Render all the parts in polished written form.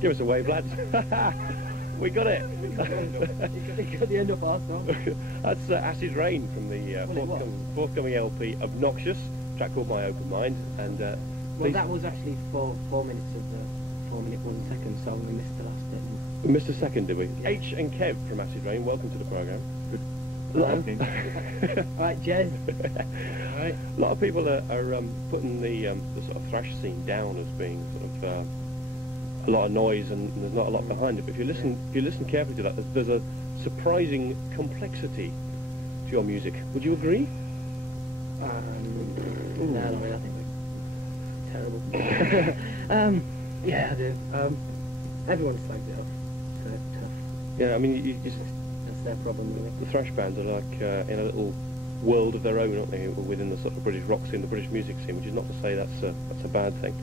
Give us a wave, lads. We got it. You got the end of our song. That's Acid Rain from the forthcoming LP, Obnoxious, track called My Open Mind. And well, that was actually 4 minutes of the 4 minute 1 second song. We missed the last bit. We missed a second, did we? Yeah. H and Kev from Acid Rain, welcome to the programme. Good. Alright, Jez. Alright. A lot of people are putting the sort of thrash scene down as being sort of a lot of noise and there's not a lot behind it. But if you listen carefully to that, there's a surprising complexity to your music. Would you agree? No, not really. I think we're terrible. Yeah, I do. Everyone slags it off, so it's tough. Yeah, I mean, that's their problem, really. The thrash bands are like in a little world of their own, aren't they? Within the sort of British rock scene, the British music scene, which is not to say that's a bad thing.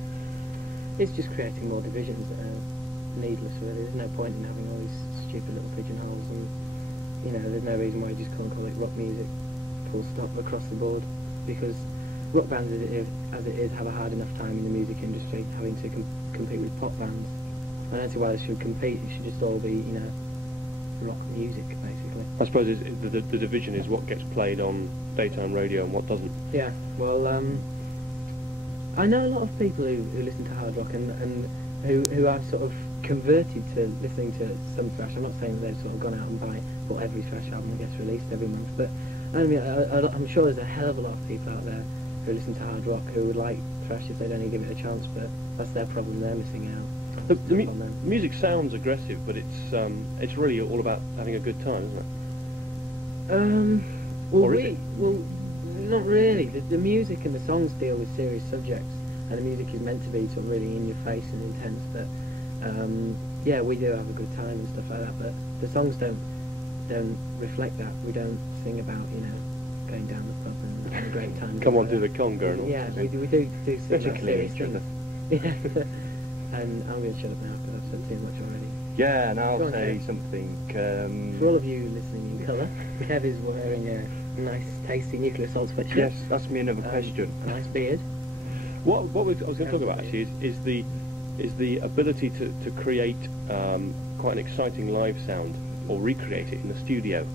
It's just creating more divisions that are needless, really. There's no point in having all these stupid little pigeonholes, and you know, there's no reason why you just can't call it rock music, full stop, across the board. Because rock bands, as it is, have a hard enough time in the music industry, having to compete with pop bands. I don't see why they should compete. It should just all be, you know, rock music, basically. I suppose the division is what gets played on daytime radio and what doesn't. Yeah. Well, I know a lot of people who listen to hard rock and who have sort of converted to listening to some thrash. I'm not saying that they've sort of gone out and bought every thrash album that gets released every month, but I mean, I'm sure there's a hell of a lot of people out there who listen to hard rock who would like thrash if they'd only give it a chance, but that's their problem. They're missing out. The music sounds aggressive, but it's really all about having a good time, isn't it? Well, not really. The music and the songs deal with serious subjects, and the music is meant to be sort of really in your face and intense. But yeah, we do have a good time and stuff like that. But the songs don't reflect that. We don't sing about, you know, going down the pub and having a great time. Come on, do the conga and all. Yeah, we do sing about serious things. Yeah. And I'm going to shut up now because I've said too much already. Yeah, and I'll say something. For all of you listening in colour, Kev is wearing a nice, tasty nuclear salt sweatshirt. Yes, ask me another question. A nice beard. What I was going to talk about actually is the ability to create quite an exciting live sound or recreate it in the studio.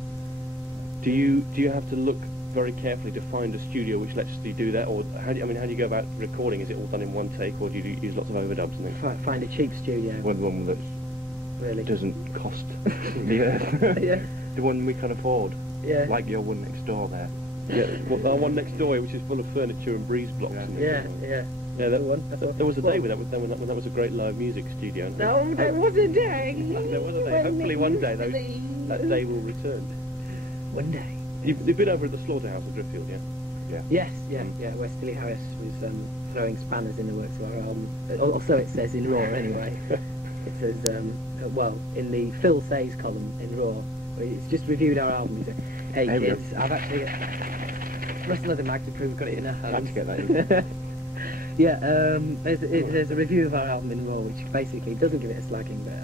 Do you have to look very carefully to find a studio which lets you do that, or how do you go about recording? Is it all done in one take, or do you use lots of overdubs and things? Find a cheap studio. One that really doesn't cost the earth. Yeah. The one we can afford. Yeah. Like your one next door there. Yeah, well, our one next door, which is full of furniture and breeze blocks. Yeah. Yeah, there was a day when that was a great live music studio. No, there was a day. There was a day. Hopefully one day that day will return. One day. You've been over at the slaughterhouse at Driffield, yeah? Yeah. Yes, where Stilly Harris was throwing spanners in the works of our album. Also, it says in Raw anyway. It says, well, in the Phil Says column in Raw, it's just reviewed our album. He said, hey kids, I've actually must another mag to prove we've got it in our hands. I had to get that in. Yeah, there's a review of our album in Raw, which basically doesn't give it a slagging, but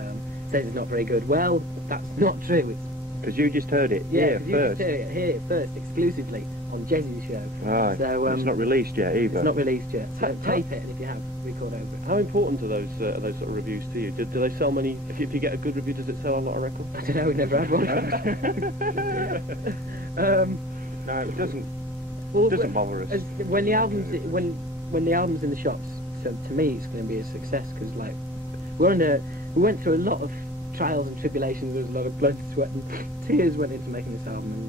says it's not very good. Well, that's not true. It's because you just heard it here first. Just heard it here first, exclusively on Jezzy's show. Right. So it's not released yet either. It's not released yet. So tape it, and if you have, record over it. How important are those sort of reviews to you? Do they sell many? If you get a good review, does it sell a lot of records? I don't know. We've never had one. No, it doesn't. Well, doesn't bother us. When the album's in the shops, so to me it's going to be a success because like we went through a lot of trials and tribulations. There was a lot of blood, sweat, and tears went into making this album,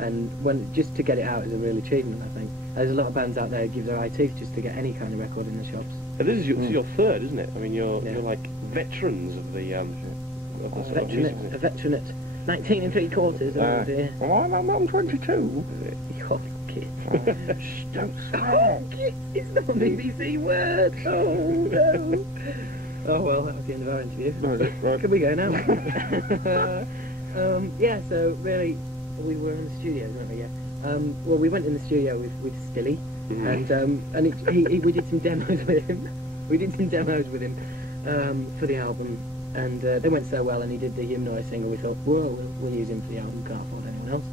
and when just to get it out is a real achievement. I think there's a lot of bands out there who give their eye teeth just to get any kind of record in the shops. But this is your third, isn't it? I mean, you're like veterans of the veteran at 19 3/4. Oh dear. Well, I'm 22. You're kid. Shh, don't swear. Oh, kid, it's not a BBC word. Oh no. Oh well, that was the end of our interview. Right. Can we go now? Yeah, so really, we were in the studio, weren't we? Yeah. Well, we went in the studio with Stilly, and we did some demos with him. We did some demos with him for the album, and they went so well. And he did the Humanoid single. We thought, well, we'll use him for the album. Can't afford anyone else.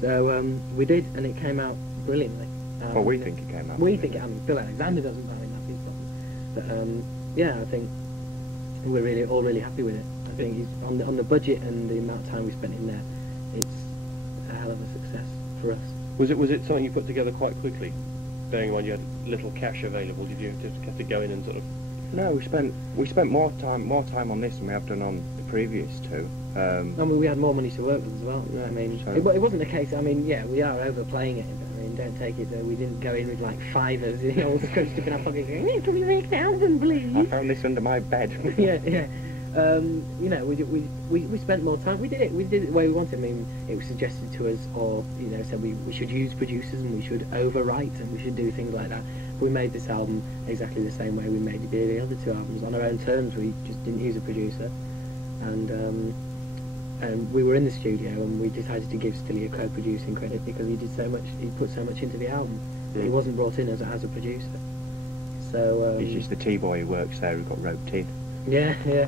So we did, and it came out brilliantly. Well, we think it came out. We think it. I mean, Phil Alexander doesn't value that his problem, but yeah, I think we're all really happy with it. I think he's on the budget and the amount of time we spent in there, it's a hell of a success for us. Was it something you put together quite quickly? Bearing in mind you had little cash available, did you just have to go in and sort of? No, we spent more time on this than we have done on the previous two. I mean, we had more money to work with as well. Yeah, I mean, so- it wasn't a case. I mean, yeah, we are overplaying it. But, I mean, don't take it that we didn't go in with like fivers, you know, all scrunched up in our pockets going, "Can we make an album, please?" I found this under my bed. yeah, yeah. You know, we spent more time. We did it the way we wanted. I mean, it was suggested to us, or you know, said we should use producers and we should overwrite and we should do things like that. We made this album exactly the same way we made the other two albums, on our own terms. We just didn't use a producer, and we were in the studio and we decided to give Stilly a co-producing credit because he did so much. He put so much into the album. He wasn't brought in as a producer. So He's just the T-boy who works there who got roped in. yeah, yeah.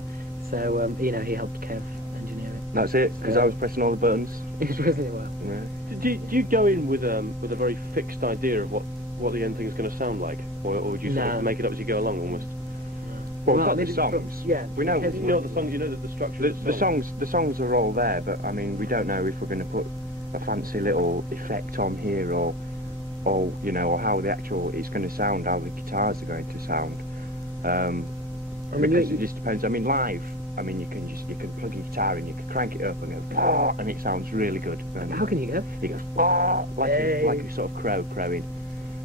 So you know, he helped Kev engineer it. That's it, because I was pressing all the buttons. It was really well. Yeah. Do you go in with a very fixed idea of what the end thing is going to sound like, or would you sort No. of make it up as you go along almost? Well, Well, we've got the maybe- songs. yeah. We know You know the songs, you know the structure. the, of the songs are all there, but I mean, we don't know if we're going to put a fancy little effect on here, or you know, or how the actual it's going to sound, how the guitars are going to sound. I mean, Because you- it just depends. I mean, live. I mean, you can plug your guitar in, you can crank it up and go, "Ah," and it sounds really good. And How can you go? He goes, "Ah," like Hey. a sort of crow crowing,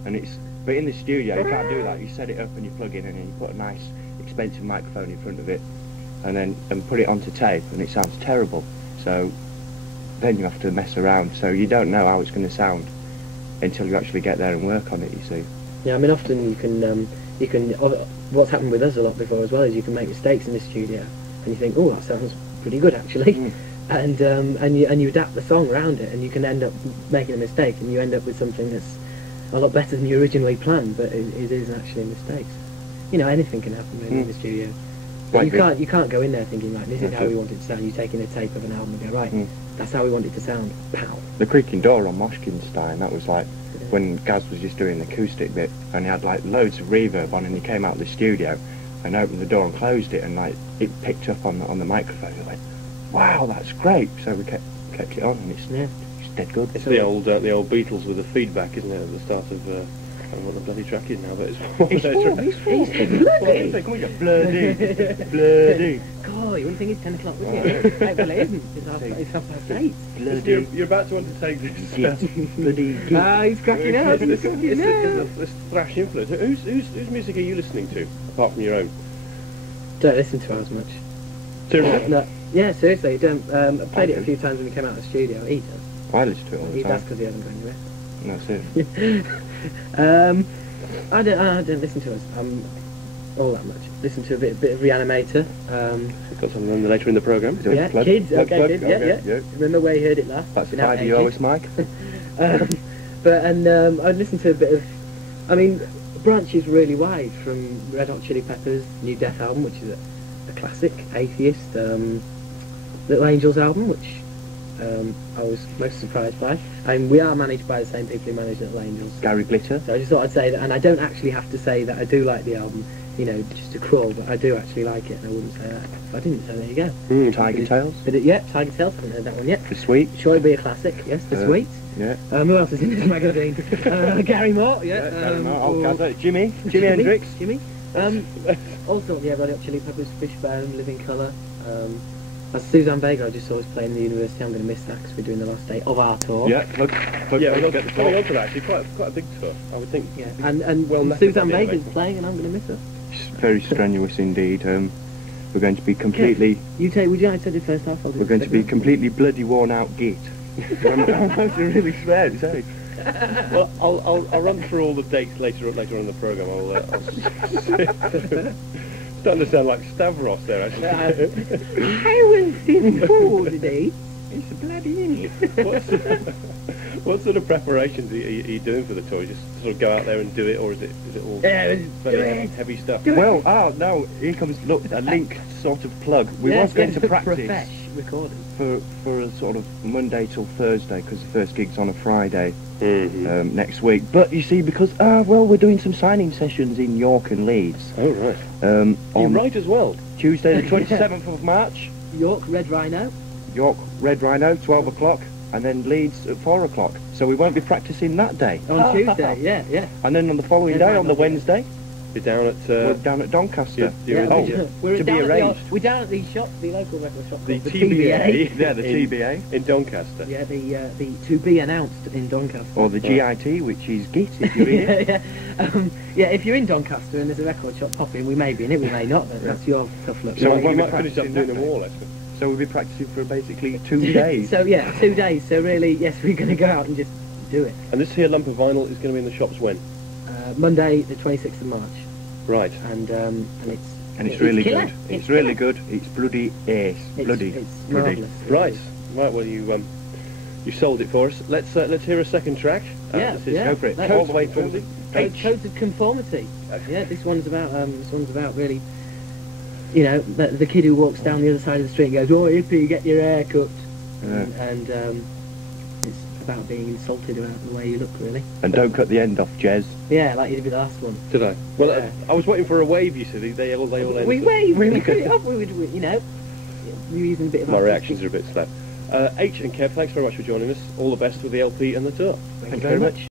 and it's. But in the studio, you can't do that. You set it up and you plug in, and then you put a nice, expensive microphone in front of it, and put it onto tape, and it sounds terrible. So then you have to mess around. So you don't know how it's going to sound until you actually get there and work on it. You see. Yeah, I mean, often you can. What's happened with us a lot before as well is you can make mistakes in the studio, and you think, oh, that sounds pretty good actually, and you adapt the song around it, and you can end up making a mistake, and you end up with something that's a lot better than you originally planned, but it is actually mistakes. You know, anything can happen really in the studio. But Like you can't go in there thinking like, this is That's how it. we want it to sound. You take in a tape of an album and go, right, that's how we want it to sound. Pow. The creaking door on Moshkinstein, that was like when Gaz was just doing the acoustic bit, and he had like loads of reverb on, and he came out of the studio and opened the door and closed it, and like it picked up on the microphone. It went, wow, that's great. So we kept it on, and it's dead good. It's the old Beatles with the feedback, isn't it, at the start of. I don't know what the bloody track is now, but it's one of those tracks. Can we go bloody? God, you wouldn't think it's 10 o'clock, would you? Well, it isn't. It's half past 8. You're about to undertake this. Bloody. Ah, he's cracking up. He's cracking up. This thrash influence. Whose music are you listening to, apart from your own? Don't listen to ours much. Seriously? No, yeah, seriously. Don't. I played it a few times when we came out of the studio. He does. I listen to it all the That's time. because he hasn't gone anywhere. That's it. I don't listen to us all that much. Listen to a bit of Reanimator. Got something later in the programme. Yeah, Plug, Kids. plug, Okay, plug, Kids. okay, Yeah. Remember where you heard it last? That's the Been out 5 EOS ages. mic. I'd listen to a bit of. I mean, branches really wide from Red Hot Chili Peppers' new Death album, which is a classic. Atheist, Little Angels album, which I was most surprised by. And we are managed by the same people who manage Little Angels. Gary Glitter. So I just thought I'd say that, and I don't actually have to say that I do like the album, you know, just to crawl, but I do actually like it, and I wouldn't say that if I didn't, so there you go. Tiger Tails. But yeah, Tiger Tails, haven't heard that one yet. The Sweet. Sure it'll be a classic, yes, The Sweet. Yeah. Who else is in this magazine? Gary Moore, yeah. Jimi Hendrix. Jimmy. Also, yeah, Red Hot Chili Peppers, Fishbone, Living Colour. As Suzanne Vega, I just saw us playing in the university. I'm going to miss that because we're doing the last day of our tour. Yeah. Look. Yeah, well, Get the coming top. on to that, actually, quite a big tour, I would think. Yeah, and Well, nothing Suzanne but the Vega's innovation. playing, and I'm going to miss her. It's very strenuous indeed. We're going to be completely. Would you like to do the first half? I'll do We're the going to be second half. completely bloody worn out git. I'm going to really swear to say. Well, I'll run through all the dates later on in the programme. I'll starting to sound like Stavros there, actually. I will sing for today. It's a bloody innit. What sort of preparations are you doing for the tour? Just sort of go out there and do it, or is it all very heavy stuff? Well, no, here comes, look, a link sort of plug. We was going to practice. Profesh. recording? For a sort of Monday till Thursday, because the first gig's on a Friday Mm-hmm. next week. But you see, because well, we're doing some signing sessions in York and Leeds Oh, right. You on write as well? Tuesday the 27th of March. York Red Rhino. York Red Rhino, 12 o'clock, and then Leeds at 4 o'clock. So we won't be practicing that day. On Tuesday, yeah. And then on the following Yeah, day, right, on the yeah. Wednesday, You're down at... we're down at Doncaster. You're in Oh, we're to be down at the- arranged. we're down at the shop, the local record shop. the called TBA. Yeah, the in, TBA. in Doncaster. Yeah, the to be announced in Doncaster. Or the GIT, which is GIT if you're in it. yeah, if you're in Doncaster and there's a record shop popping, we may be in it, we may not. But that's your tough luck. So So we we'll be might finish up practicing doing that them day. all, actually. So we'll be practicing for basically 2 days. So yeah, 2 days. So really, yes, we're going to go out and just do it. And this here lump of vinyl is going to be in the shops when? Monday, the 26th of March, Right. and And it's really killer. good. It's really good. It's bloody ace. It's Bloody. marvellous. Right. Right, well, you sold it for us. Let's hear a second track. Yeah, This is yeah. Go for it. Let's- All the way through the Codes of conformity. Yeah, this one's about really, you know, the kid who walks down the other side of the street and goes, "Oh, hippie, get your hair cut," and it's about being insulted about the way you look, really. And don't cut the end off, Jez. Yeah, like you did with the last one. Did I? Well, Yeah. I was waiting for a wave, you see. They all ended. We waved, we cut it off. We would, you know, we were using a bit of. My artistic- reactions are a bit slow. H and Kev, thanks very much for joining us. All the best with the LP and the tour. Thank you very much.